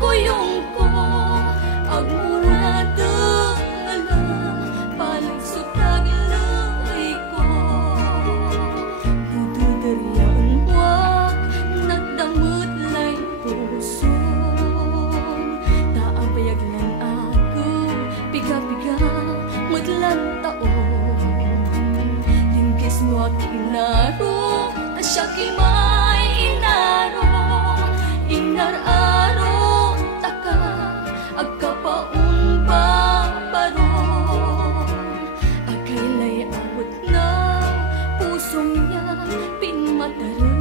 kuyong ko agmurado ala paling sutag lay ko dududaryan wak nagdamot lay puso taabayaglan ako piga-piga madlan taon lingkis mo kinaro tasya kimay inaro inararo taka agkapaun babaron agilay awat na pusong niya pinmataran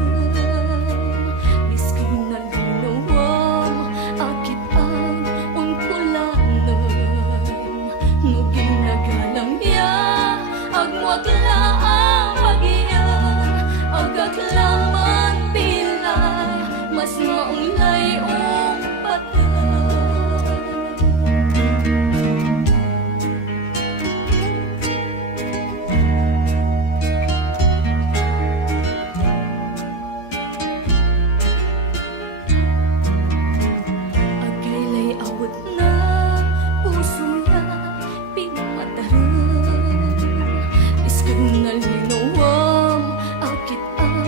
miskin na linawang akit ang unkulanan no ginagalang niya agwagla ang pagiyan agaklaman pilay mas maunglay patay. Agaylay awat na puso niya pinmataran iskin na linawang akit ang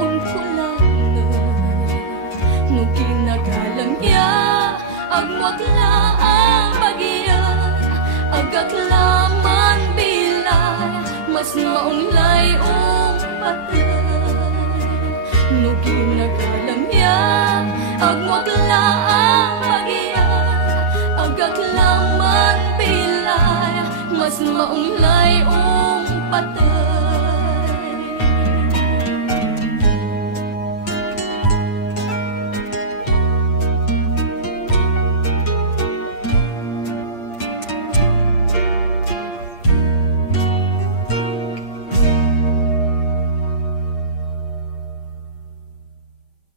unkulanan no ginagalang niya agwagla ang bagiyan agaklaman bilay mas maunglay patay no ginagalang niya agwagla ang bagiyan agaklaman bilay mas maunglay patay.